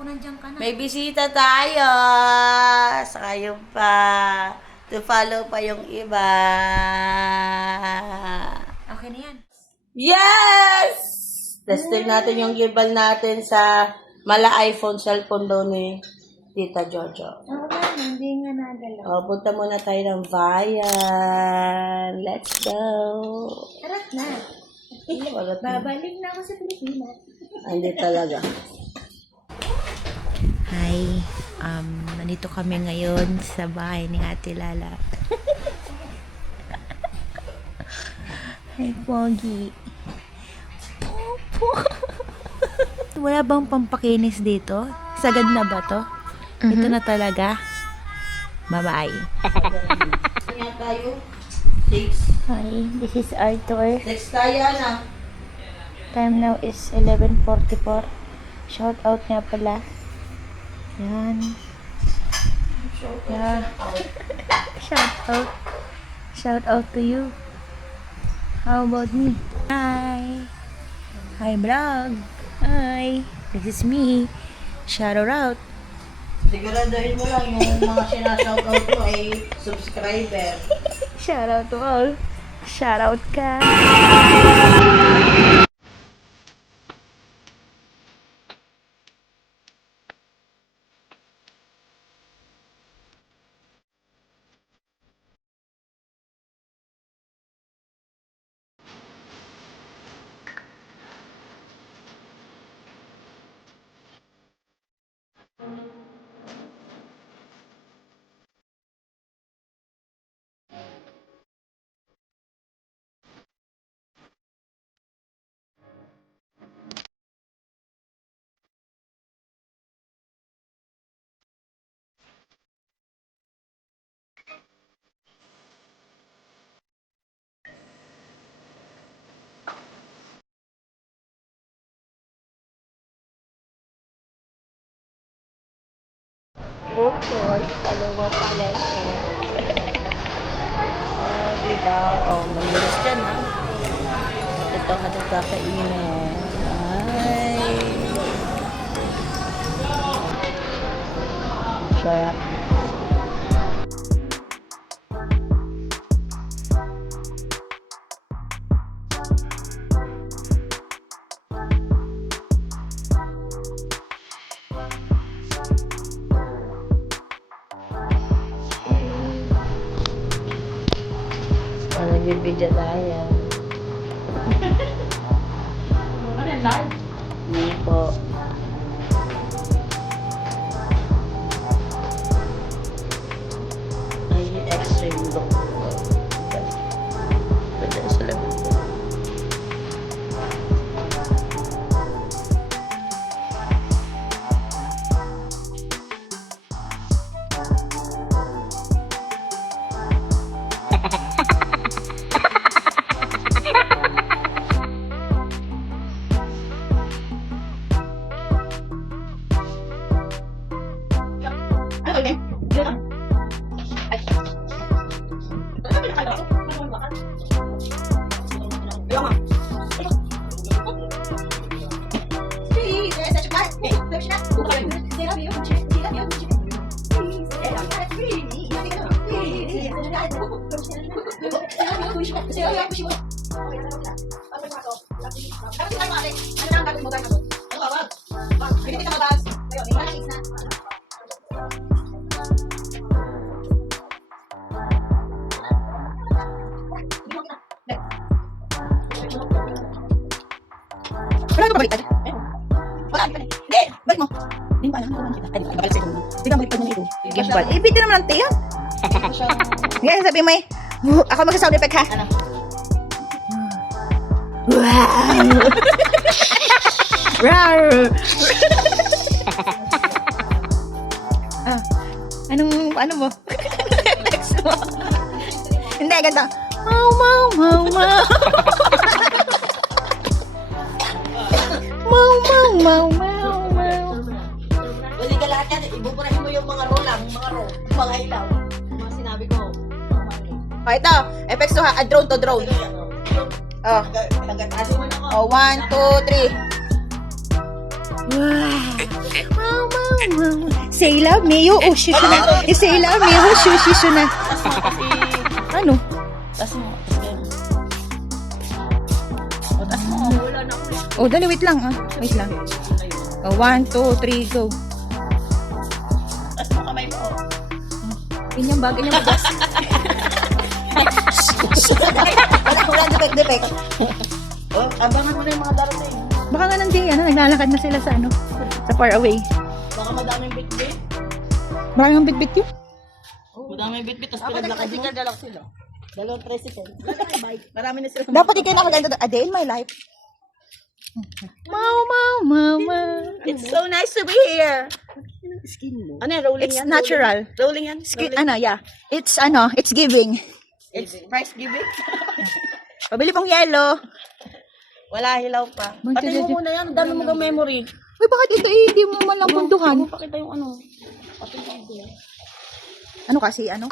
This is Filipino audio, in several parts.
kung nandiyan ka na. May bisita tayo. Saka yung pa. To follow pa yung iba. Okay na yan. Yes! Testing natin yung gimbal natin sa mala iPhone cellphone daw ni Tita Jojo. Oo nga, hindi nga nadala. O, punta muna tayo ng bayan. Let's go. Tarat na. Babalik na ako sa Pilipinas. Hindi talaga. Hi, nandito kami ngayon sa bahay ni Ate Lala. Hi, Pogi. Opo. Wala bang pampakinis dito? Sagad na ba to? Ito na talaga. Bye-bye. Kaya tayo. 6. Hi, this is Arthur. Next tayo na. Time now is 11:44. Shout out nga pala. Yan. Yeah. Shout out. Shout out to you. How about me? Hi. Hi vlog. Hi. This is me. Shout out. Siguraduhin mo lang yung mga sinashoutout mo ay subscriber. Shout out to all. Shout out ka. Okay, dalawa pala siya. Diba? Malinis dyan, ha? Ito ka nagkakainan. Ay. Sarap. Nagbibidya tayo. Ano yan, live? Hindi po. Ay, extreme look. Pwede sa labi ko. Wala ka pabaliktad? Wala ka. Hindi! Balik mo. Hindi pa alam. Ay, balik sa'yo. Hindi ka baliktad mo ito. Gimbal. Ibig din naman ang tiyan. Ngayon sabi mo ako mag-sound effect ha. Ano? Wow! Rar! Ano mo? Next mo. Hindi, ganda. Mau, mau, mau, mau. Mau, mau, mau, mau, mau. Bali ka lahat yan. Ibuburahin mo yung mga rolang, mga ilaw. Yung mga sinabi ko. Oh, ito. Effects to ha. Drone to drone. Oh. Tagatasin mo na ako. Oh, 1, 2, 3. Wow. Mau, mau. Say love me, you shushu na. Say love me, you shushu na. Ano? Tas mo. Tas mo. Wala na ako. Oh, dali, wait lang. Wait lang. Oh, 1, 2, 3, go. Tas mo kamay mo. Ganyang ba? Ganyang ba? Wala defect. Oh, abangan mo na yung mga darating. Baka nga nang naglalakad na sila sa sa far away. Baka madaming bit-bit. Maraming bit-bit yun. Madaming bit-bit, tapos pinaglakad mo. Dalak sila. Dalawang tricycle. Marami na sila. Dapat ikaw nakaganda a day in my life. Mau. It's so nice to be here. Skin mo. Ano yan? Rolling It's yan? natural. Rolling yan? Skin, yeah. It's giving. It's price giving. Pabili pong yellow. Wala, hilaw pa. Buntis Pati mo dyan. muna yan. Ang dami mo kang memory. Uy, bakit ito hindi mo man lang puntuhan? Pakita yung ano. Pati yung idea. Ano kasi, ano?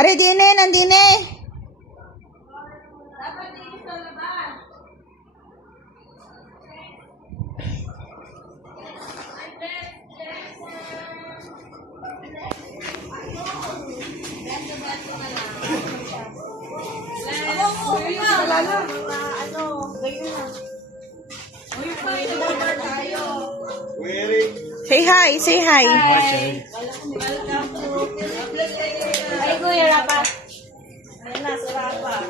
Are, nandine. Say hi, say hi. Ay, Kuya Rapa. Ayun na, sa Rapa.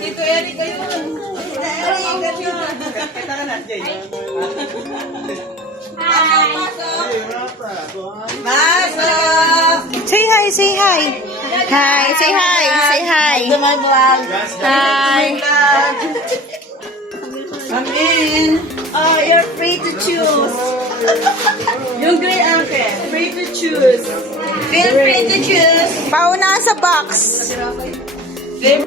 Tito Eric kayo. Kita ka na, Jay. Hi. Pasok. Say hi, say hi. Hi, say hi, say hi. To my vlog. Hi. Come in. Oh, you're free to choose. Yung gray akin. Free to choose. Feel free to choose. Pauna sa box. Game.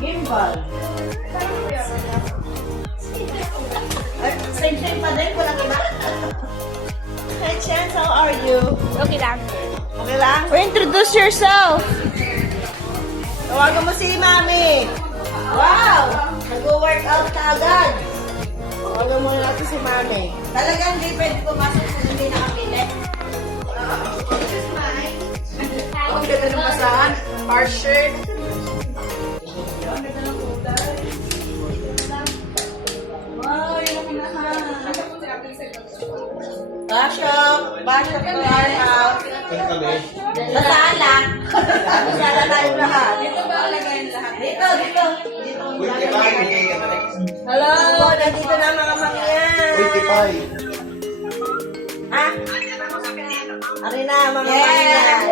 Gimbal. Same pa din, walang iba. Hi, Chance, how are you? Okay lang. Okay lang? Or introduce yourself. Tawagan mo si Mami. Wow! Nag-workout ka agad. Tawagan mo natin si Mami. Talagang hindi pwede pumasok kung hindi nakapili. Ang ganda ng basahan. Our shirt. Wow, yung lahat. Bashok to our house. Masala. Masala tayo lahat. Dito ba alagay lahat? Dito. Hello, nandito na mga mangyan. Ha? Ari na, mga mangyan.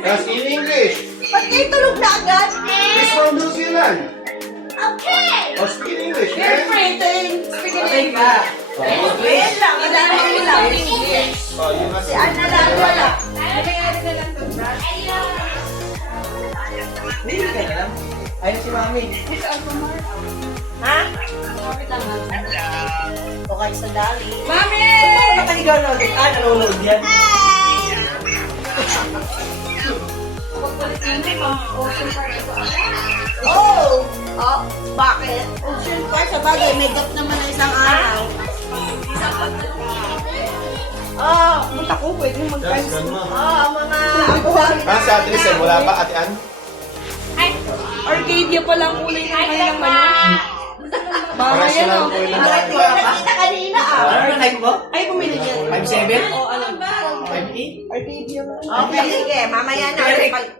That's in English. Ba't kayo tulog na agad? It's from New Zealand. Okay. Oh, speak English, You're man. free to speak in English. Wait lang, madami lang. Oh, you must Si Anna lang wala. Ayun si Mami. Ha? O kayo sa Dali. Mami! Ba't nakahigaw na ulit? Nanonood yan. Oh! Oh, bakit? Ocean Park, sa bagay, may gap naman na isang araw. Punta ko, pwede mag-times. Mga abuhan. Sa Ate Lisa, wala pa, Ate Ann? Arcadia pa lang kulay ng kanilang ano. Pares na lang po yun. Nakita kanina Ano type mo? Ay, bumili niya. 5'7"? O, ano ba? 5'8"? Okay, sige. Mamaya na.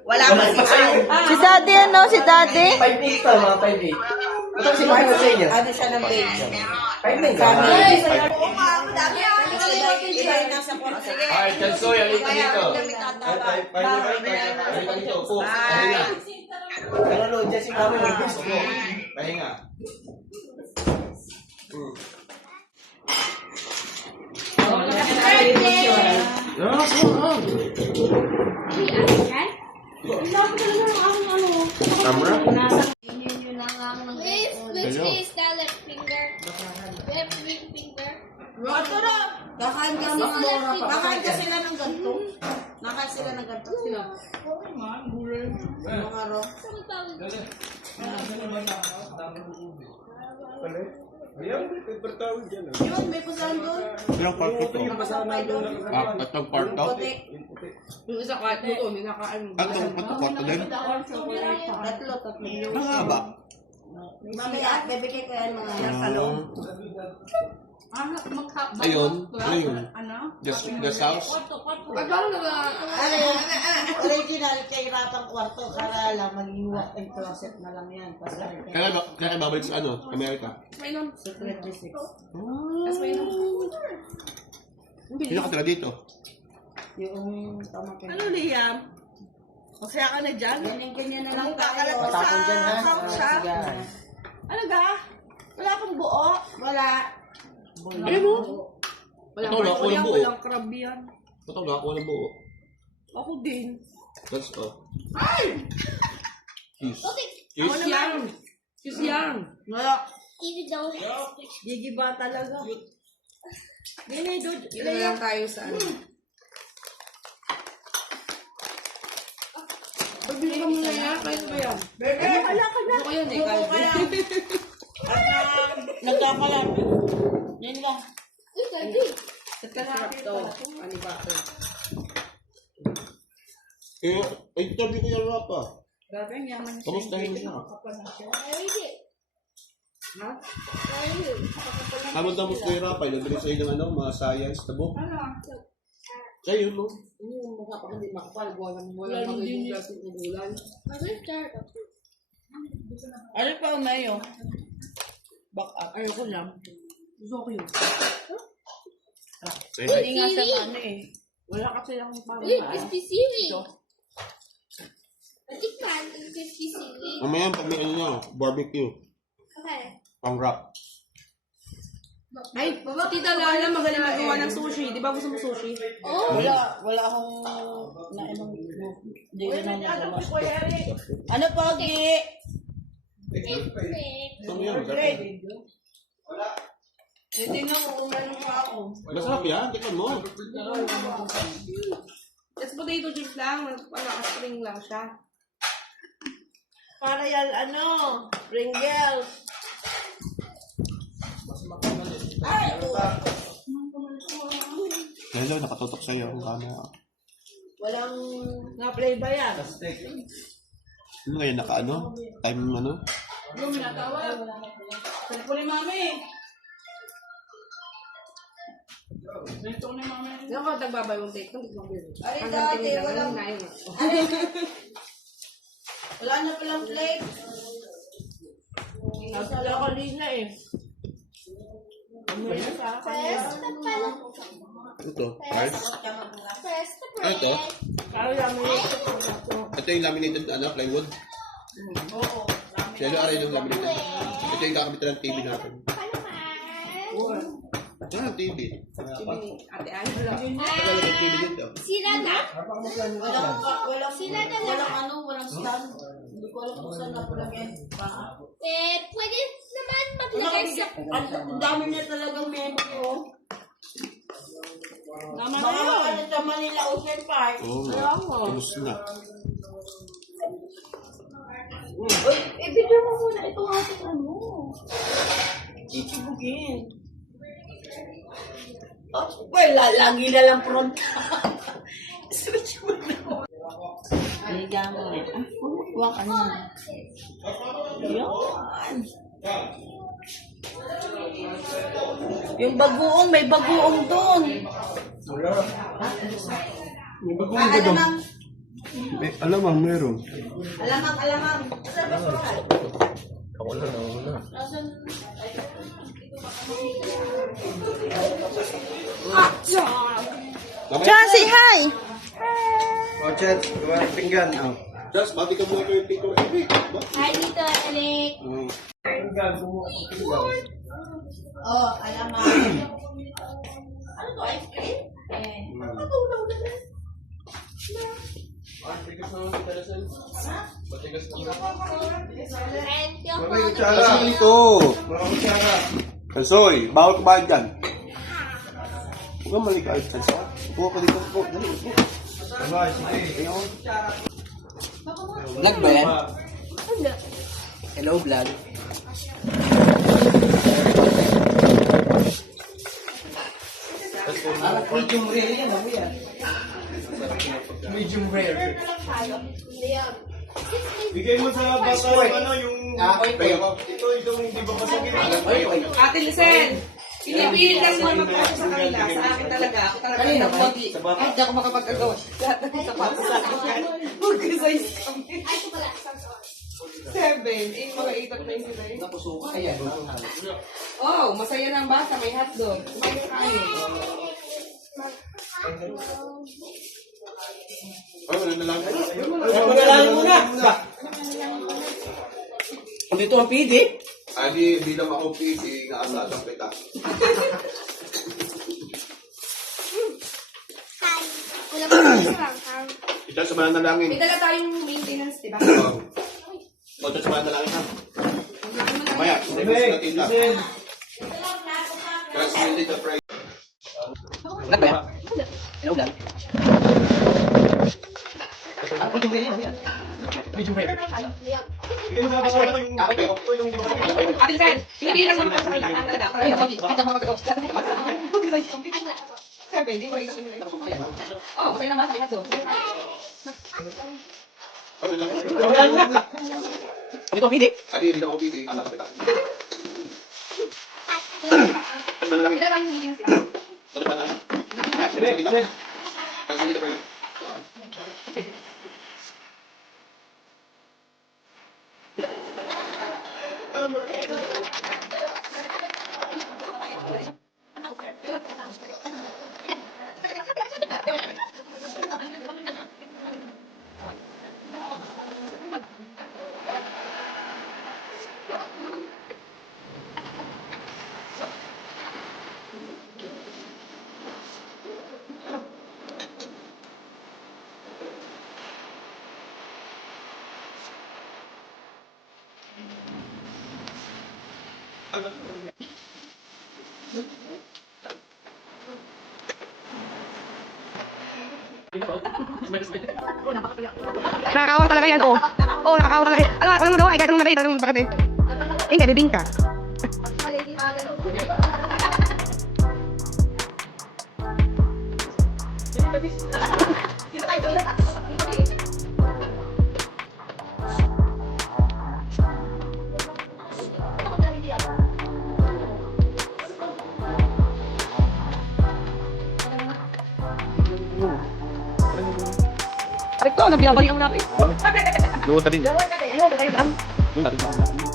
Wala pa si Al. Si daddy ano? Si daddy? 5'8" to, mga 5'8". Ito si Marco sa inyo. Ano siya ng page? 5'9" ka. Oo, ma'am. Dami. Iba yung nasa po. Sige. Ay, Chansoy, halika dito. Halika dito, po. Pahinga. Nanonood dyan si Mami. Pahinga. Camera? Which is that left finger? Left ring finger. Ito na. Kakain ka mga mura pa. Kakain ka sila ng ganito. Nakain sila ng ganito. Sila. Mga ro. Ayan, may pagpatawid dyan. Yun, may pusahan doon. Ilang part ito? Pasapay doon. Tatlong part to? Puti. Yung isa kahit mo to, minakain mo. Tatlong part din? Tatlo. Ang haba. Mamaya, bibigay ko yan mga salong. Ayun, ano yun? The sauce? Original kay Rapang Kwarto. Kaya lang, maging walk and closet na lang yan. Kaya babalik sa ano? Amerika? Secret District. Sino ka tira dito? Yung tamakin. Ano, Liam? Masaya ka na dyan? Ganyan na lang tayo. Matapon dyan, ha? Couch, ha? Ano ga? Wala akong buo? Wala. Ayun o. Walang Ito, ako ng buo. walang crab yan. Ito, ako ng buo. Ako din. That's all. Cheese. Kiss yan. Kiss yan. Wala. Even though it's Gigiba talaga. Gini, Dod. Ito lang tayo sa ano. Pabili ka muna yan. Kayo ba yan? Wala ka na. Ano ko yun eh? Kaya. Nagkakalan. Yan lang. Sarap to. Ano ba to? Interview ko yung rapa. Grabe, ang yaman niya. Kamustahin mo siya? Ha? Hamon-damos ko yung rapa. Nabili sa'yo ng ano, mga science na book. Sa'yo, no? Yung mukha pa hindi makapal. Walang magiging plastic na bulan. Ano pa umayo? Back up. Ayoko lang. Gusto ko yun. Hindi nga siya ano eh. Wala kasi lang parang Uy, crispy seaweed. Tikman, crispy seaweed. Mamaya, pag may ano nyo, barbecue. Okay. Pang wrap. Ay, si Tita Lala magaling magawa ng sushi. Di ba gusto mo sushi? Oh, Wala akong nainong. Hindi ko na nagawa. Ano po, Gi? Ito mo yun, sarap. Hindi na mo kung meron pa ako. Masarap yan, tikman mo. Just potato chips lang. Naka-spring lang siya. Para yan, ano? Pringles. Hello, nakatutok sa'yo ang camera. Walang na-play ba yan? Ano ngayon, naka-ano? Time ano? Saan po ni Mami? Yung ka nagbabay yung take. Ay, dati, walang... Wala na palang plate. Wala ko lina eh. Ito, rice. first the Ano ito? Kaya yamin Ito yung laminated na ano, plywood. Hello, aray yung laminated. Ito yung kakabit ng TV natin. Yan ang TV. Ate Ay, wala. Tagal ang TV dito. Sila na? Walang stand. Hindi ko alam kung saan napalagay pa. Eh, pwede naman maglagay sa... Ang dami na talagang memory, oh. Naman na Mga yun. ano sa Manila Ocean Park. Oo nga. Kaya mo. Tapos na. Uy, video mo muna itong ating ano. Chichibugin. Oh, well, lagi na lang front. Switch mo na. Liga mo eh. Ah, huwag ka na. Yun. Yung bagoong, may bagoong doon. May bagoong ka doon. Alamang meron. Alamang. Saan ba suruhan? Ako na. John, say hi! Oh, Chad, gawa ng pinggan. Oh. Just, bati ka muna kay Tito Eric. Hi, Tito Alec. Oh, alamang. Ano to, ice cream? Matulaw na rin. And yung May mga kutsara. Kasi ito. Mga kutsara. Kalsoy, bawal kumain dyan. Huwag kang malikait, Kalsoy. Upo ka dito. Upo, dali. Upo. Sabay, sige. Ayun. Vlog ba yan? Hello, vlog. Medium rare yan, ano yan? Medium rare. Bigay mo sa bata yung ano, yung... Oy. Ito, yung hindi ba masakit? Ate Lucen, pinipilit lang mo magpapasa sa kanila. Sa akin talaga. Ako talaga. Kanina, nagpagi. sa bata. Hindi ako makapagkagawa. Lahat ng sapatos sa akin yan. Mag-resize kami. Ay, ito pala. 7. Eh, mga 8 at 9 sila eh. Napusuka. Ayan. Oh, masaya na ang bata. May hotdog. Kumain na kayo. Ay, wala na lang. Manalangin muna. Dito ang PD. Adi, bilang ako PC, naasalang kita. Wala pa rin sa rangkang. Ito sa manalangin. May dala tayong maintenance, di ba? O, ito sa manalangin ha. Mamaya, Amen. natin na. Kasi hindi ka pray. Vlog ba yan? Hello, vlog. Medium rare yan, ano yan? Medium rare. Bigay mo sa bata yung... Ito yung... Ate Lucen, pinipilit lang mo magpapasa sa kanila. Ang talaga. Ay, hindi ako makapagkagawa. Mag-resize kami. 7. Di ko rin nila. Oh, masaya naman. May hotdog. Ano lang? Dito ang PD. Adi, hindi ako PC, naasalang kita. May dala tayong maintenance, di ba? Ito sa manalangin. Kasi hindi ka pray. Nakakawa talaga yan, oh. Oh, nakakawa talaga. Alam mo daw, ay kahit anong nalay, tanong bakit eh. Hindi, bibing ka. Arik to, nabiyabalik ang natin. Doon ka din. Doon tayo lang. Doon ka din.